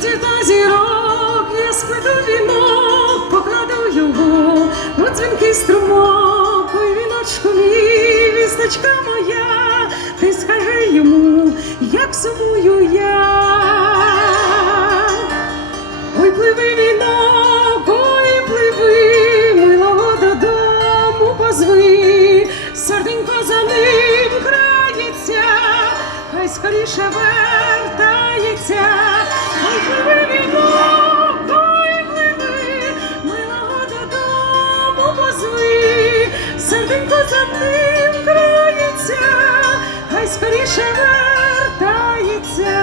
світі та зірок, я спиту вінок, покладу його у дзвінкий струмок, ой, віночку мій, вісточка моя, ти скажи йому, як сумую я. Ой, пливи вінок, ой, пливи, милого додому позви, серденько за ним крається, хай скоріше вертається, серденько за ним крається, хай скоріше вертається.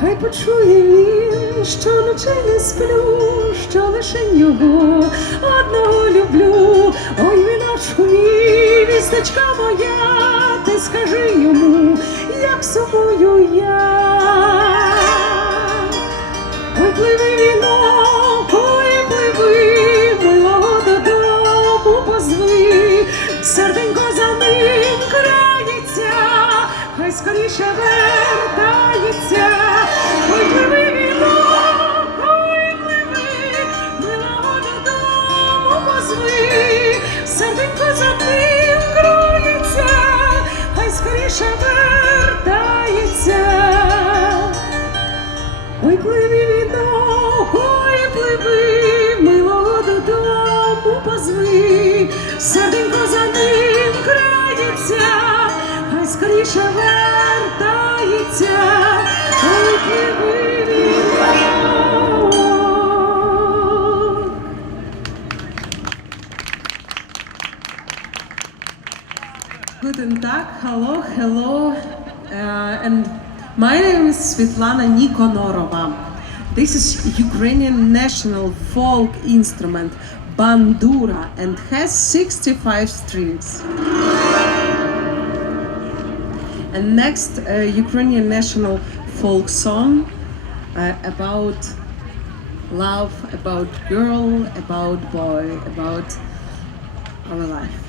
Хай почує він, що ночей не сплю, що лише його одного люблю. Ой, віночку мій, вісточка моя, ти скажи йому, як сумую я. випливи пливи позви, серденько за ним крається, хай скоріше вертається. Guten Tag, hello, hello, uh, and my name is Svetlana Nikonorova. This is Ukrainian national folk instrument bandura and has 65 strings. And next, uh, Ukrainian national folk song uh, about love, about girl, about boy, about our life.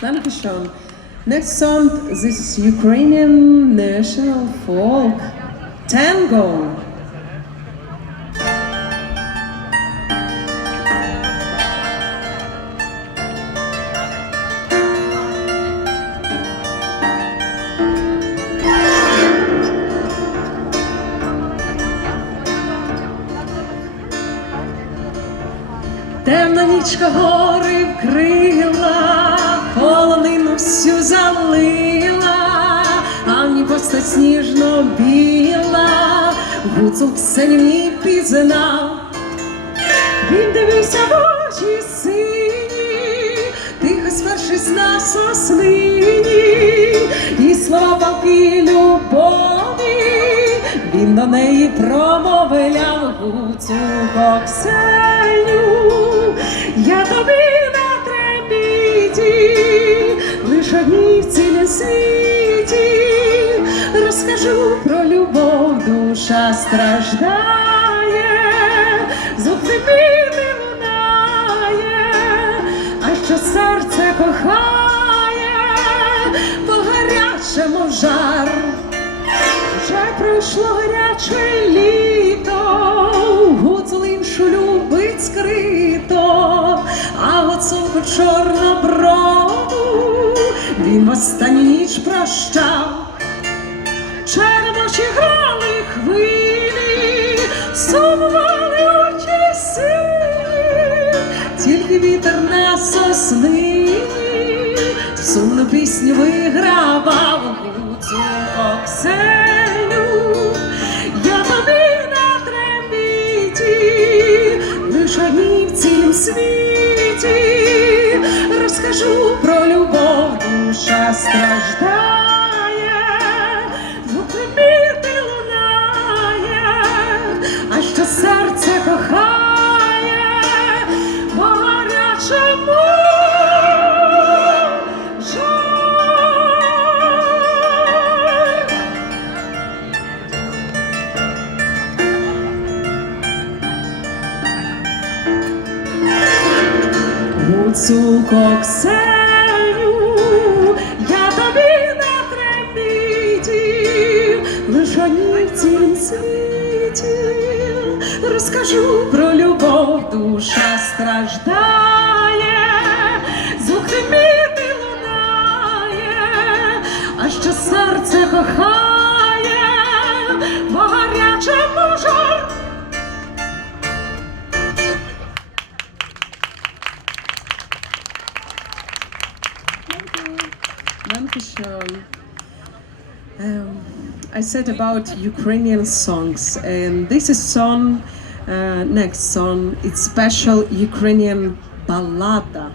Next song, this is Ukrainian national folk tango. Біла, гуцул все пізнав. Він дивився в очі сині, тихо спершись на соснині, і слова палки любові, він до неї промовляв гуцу Ксеню, розкажу про любов, душа страждає, зупини лунає, а що серце кохає, по гарячому жар. Вже пройшло гаряче літо, гуцул іншу любить скрито, а гуцулку чорноброву він в ніч прощав. Черночі грали хвилі, сумували очі сині, тільки вітер на соснині, сумну пісню вигравав гуцул Оксеню. Я тобі на трембіті, лиш в цілім світі, розкажу про любов, душа страждає, I said about Ukrainian songs, and this is song, uh, next song, it's special Ukrainian ballada.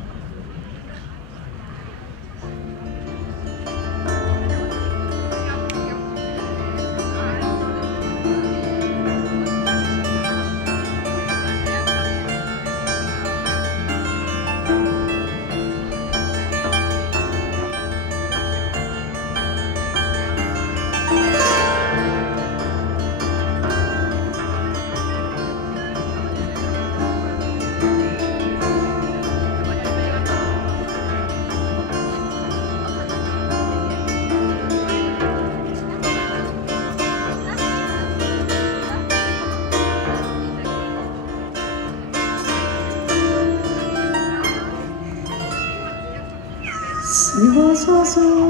Jesus.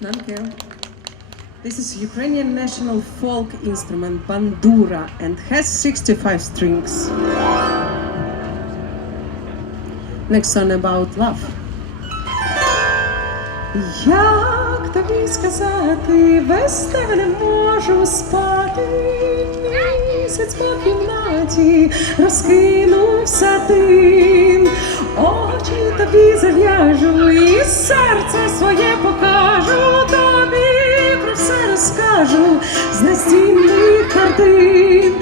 Danke. This is Ukrainian national folk instrument bandura and has 65 strings. Next song about love. Як тобі сказати, без тебе не можу спати. Місяць по кімнаті розкинувся дим. Очі тобі зав'яжу і серце своє покажу. Тобі про все розкажу з настінних картин.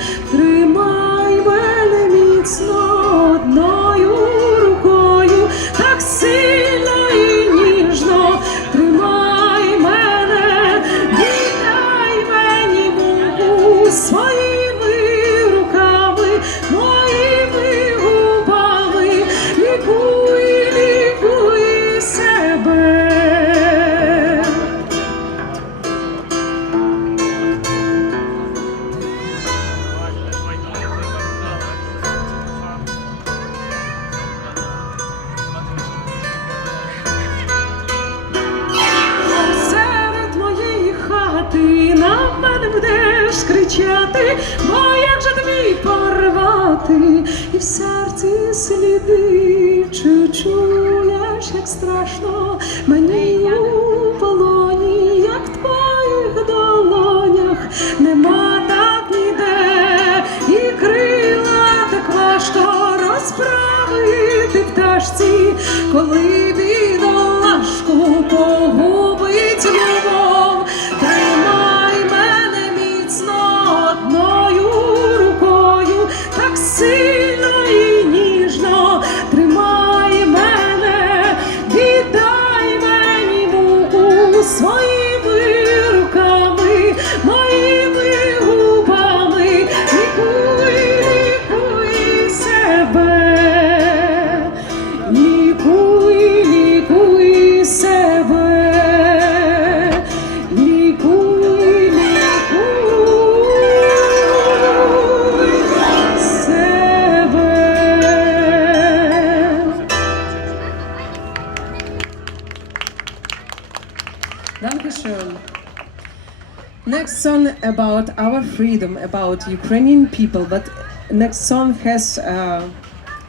About Ukrainian people, but next song has uh,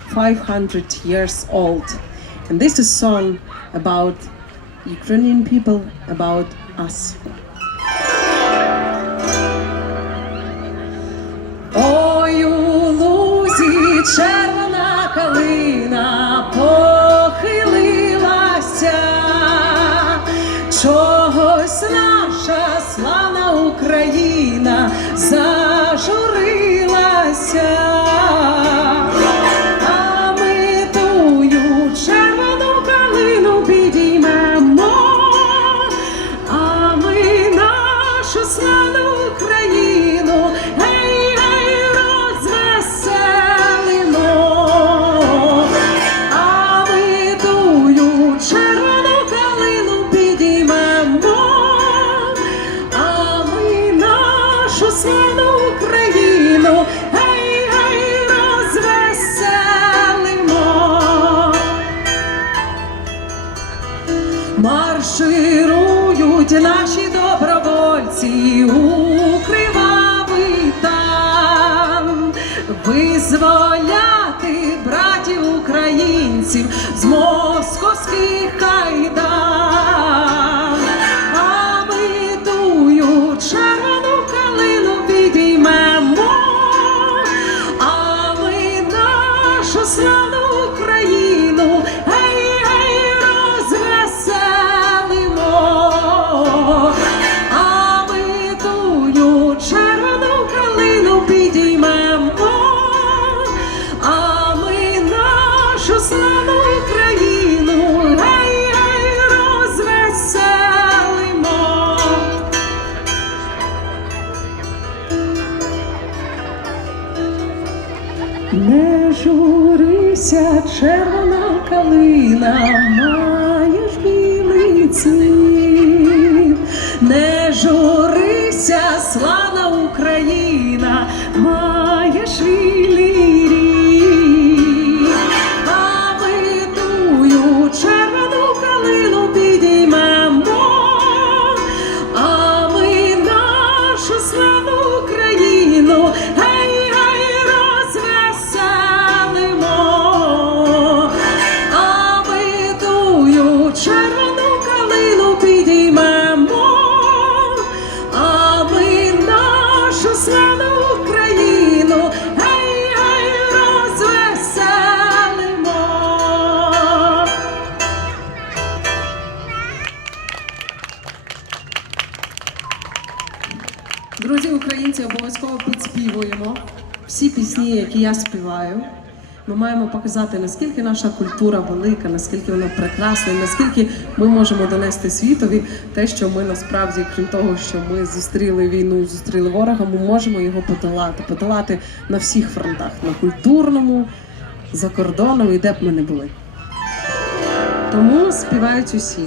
500 years old. And this is song about Ukrainian people, about us. Марширують наші добровольці у кривавий там, визволяти братів українців з московських Не журися, червона калина, Друзі, українці, обов'язково підспівуємо всі пісні, які я співаю. Ми маємо показати, наскільки наша культура велика, наскільки вона прекрасна, і наскільки ми можемо донести світові те, що ми насправді, крім того, що ми зустріли війну, зустріли ворога, ми можемо його подолати, подолати на всіх фронтах на культурному, за кордоном і де б ми не були. Тому співають усі.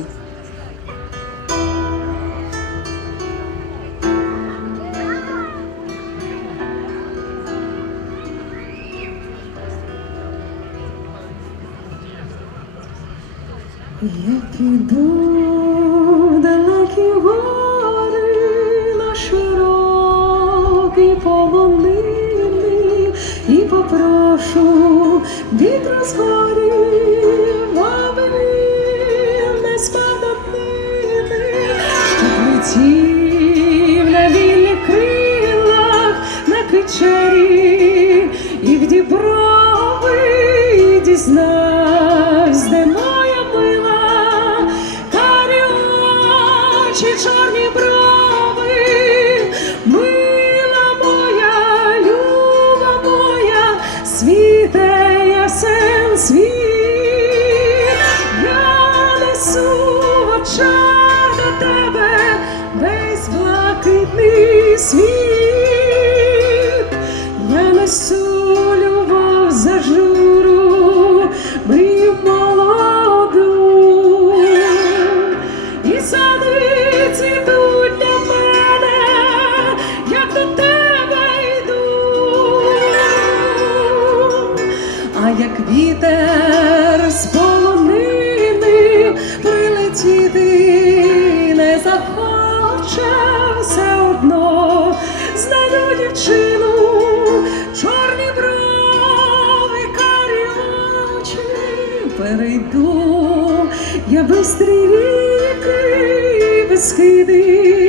Я піду в далекі гори на широкий полонини і попрошу вітру з горів, аби він не спадав ними, летів на вільних кичері і в діброви дізнавсь, як вітер з полонини прилетіти не захоче все одно, знайду дівчину, чорні брови, карі очі, перейду я бистрі ріки, без скиди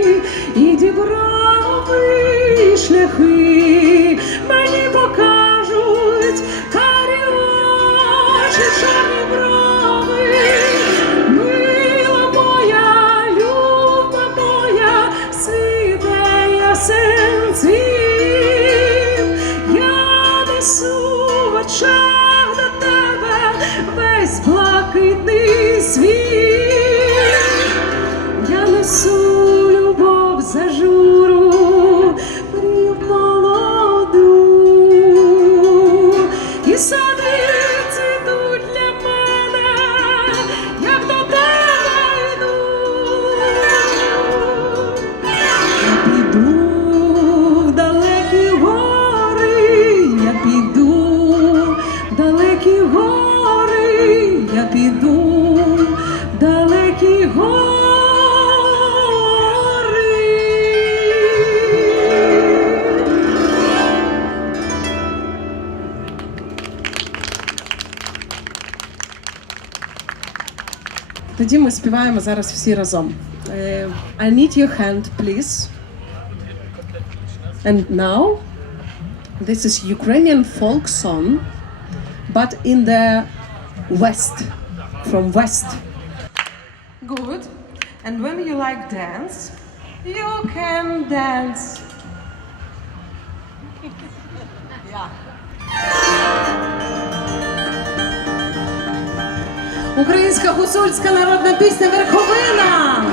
Тоді ми співаємо зараз всі разом. Е, I need your hand, please. And now, this is Ukrainian folk song, but in the west, from west. Good. And when you like dance, you can dance. Українська гусульська народна пісня Верховина.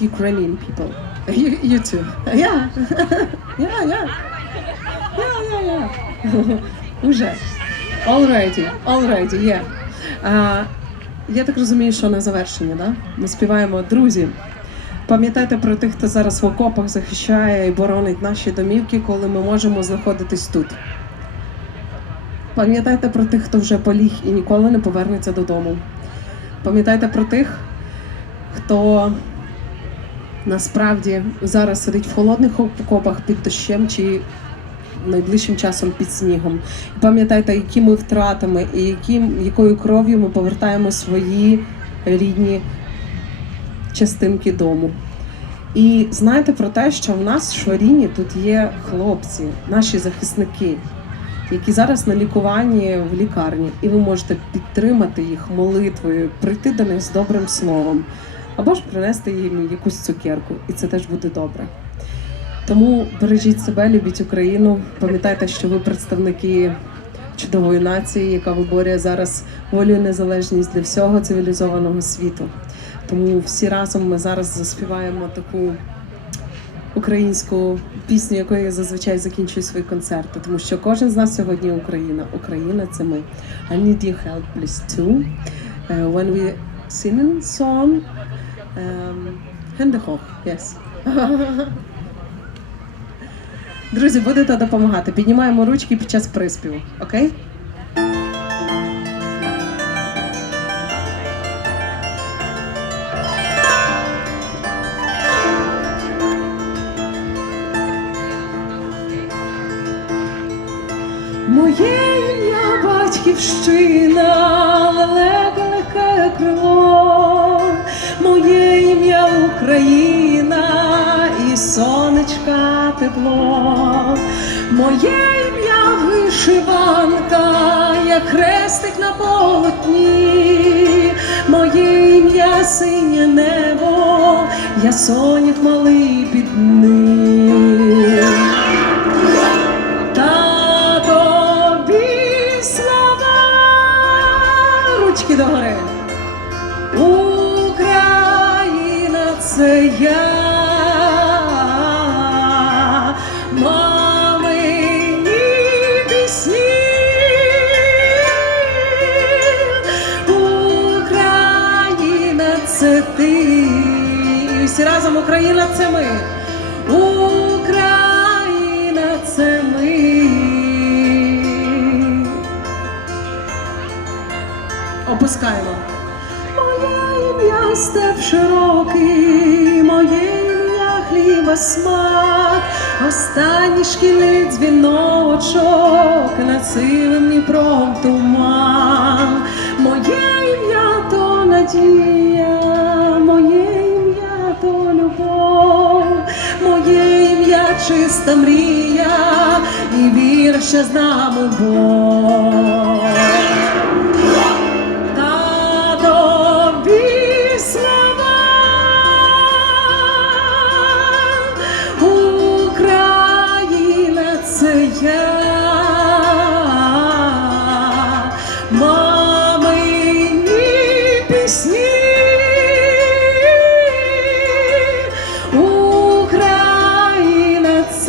Uh, Ukrainian people. you, you too. Yeah, yeah, yeah, yeah, yeah, yeah. Уже. Alrighty, alrighty, yeah. Uh, я так розумію, що на завершення, да? Ми співаємо друзі. Пам'ятайте про тих, хто зараз в окопах захищає і боронить наші домівки, коли ми можемо знаходитись тут. Пам'ятайте про тих, хто вже поліг і ніколи не повернеться додому. Пам'ятайте про тих, хто насправді зараз сидить в холодних окопах під дощем чи найближчим часом під снігом. І пам'ятайте, якими втратами і яким, якою кров'ю ми повертаємо свої рідні частинки дому. І знайте про те, що в нас в Шваріні тут є хлопці, наші захисники, які зараз на лікуванні в лікарні, і ви можете підтримати їх молитвою, прийти до них з добрим словом, або ж принести їм якусь цукерку, і це теж буде добре. Тому бережіть себе, любіть Україну. Пам'ятайте, що ви представники чудової нації, яка виборює зараз волю і незалежність для всього цивілізованого світу. Тому всі разом ми зараз заспіваємо таку українську пісню, якою я зазвичай закінчую свої концерти, тому що кожен з нас сьогодні Україна. Україна це ми. I need your help, please, too. Uh, when we sing song, um, Hände yes. Друзі, будете допомагати. Піднімаємо ручки під час приспіву, окей? Моє ім'я батьківщина, Україна і сонечка тепло, моє ім'я вишиванка, як хрестик на полотні, моє ім'я синє небо, я соняк малий під ним. Опускаємо. Моє ім'я степ широкий, моє ім'я хліба смак, останній шкільний дзвіночок над сивим Дніпром туман. Моє ім'я то надія, моє ім'я то любов, моє ім'я чиста мрія, і вір, що з нами Бог.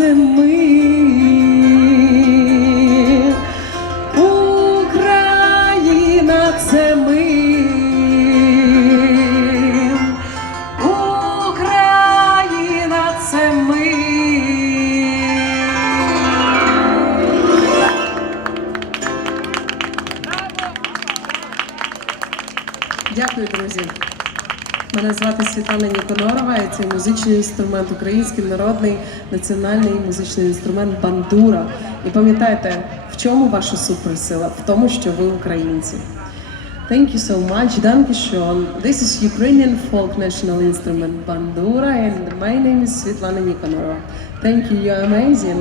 Це ми. Цей музичний інструмент, український народний національний музичний інструмент бандура. І пам'ятайте, в чому ваша суперсила? В тому, що ви українці. Thank you so much. Dankeschön. This is Ukrainian folk national instrument bandura, and my name is Svetlana Nikonova. Thank you. You're amazing.